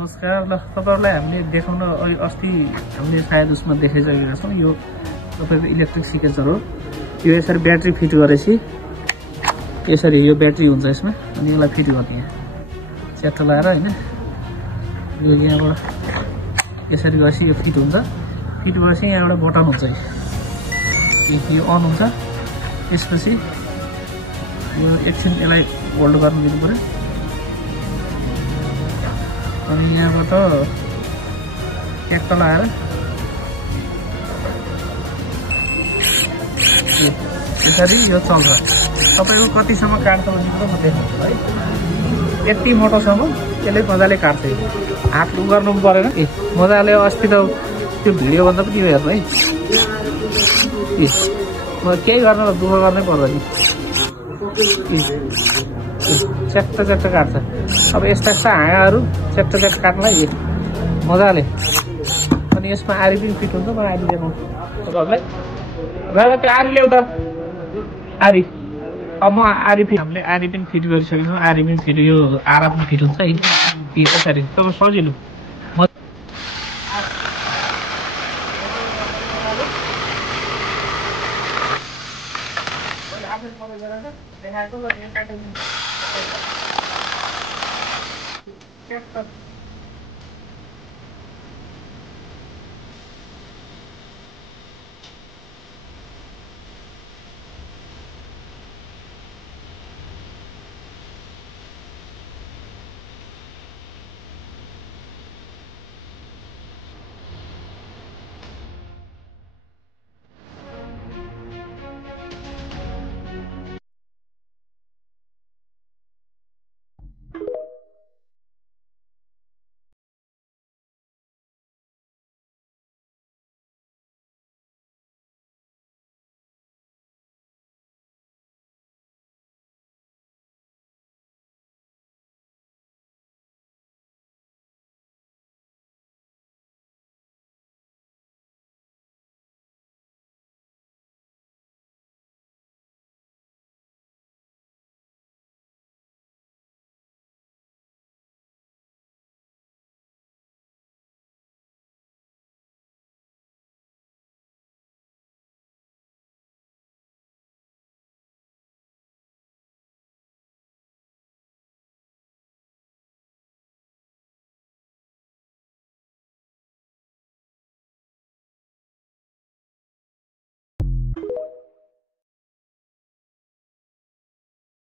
नमस्कार। ल तपाईहरुलाई हामीले देखाउन अस्ति हामीले सायद उसमा देखाइसकेका छौं। यो तपाईको इलेक्ट्रिक सिकेचर हो। यो यसरी ब्याट्री फिट गरेपछि यसरी यो ब्याट्री हुन्छ यसमा, अनि यसलाई फिट गर्ने यहाँ च्याट्ट लाएर हैन, यो यहाँबाट यसरी गरेपछि यो फिट हुन्छ। फिट भएपछि यहाँ एउटा बटन हुन्छ, यो अन हुन्छ। त्यसपछि यो एकछिन यसलाई होल्ड गर्न दिनु पर्यो, अनि यहाँबाट ट्याक्क लगाएर यसरी यो चल्छ। तपाईको कतिसम्म काट्छ भने म देखाउँछु है। यति मोटोसम्म यसले मजाले काट्छ। हात गर्नु परेन ए मजाले। अस्ति त त्यो भिडियो भन्दा पनि हेर्नु है। म केही गर्न दुःख गर्नै पर्दैन। च्याट्ट च्याट्ट काट्छ। अब यस्ता यस्ता हाँगाहरू च्याट्ट च्याट्ट काट्नलाई मजाले। अनि यसमा आरी पनि फिट हुन्छ। म आरी देखाउँछु तपाईहरुलाई। र त्यो आरी ल्याउ त आरी। अब म आरी फिट हामीले आरी पनि फिट गरिसकेको छौँ। आरी पनि फिट, यो आरा पनि फिट हुन्छ है। यसरी तपाईँ सजिलो। देखाएको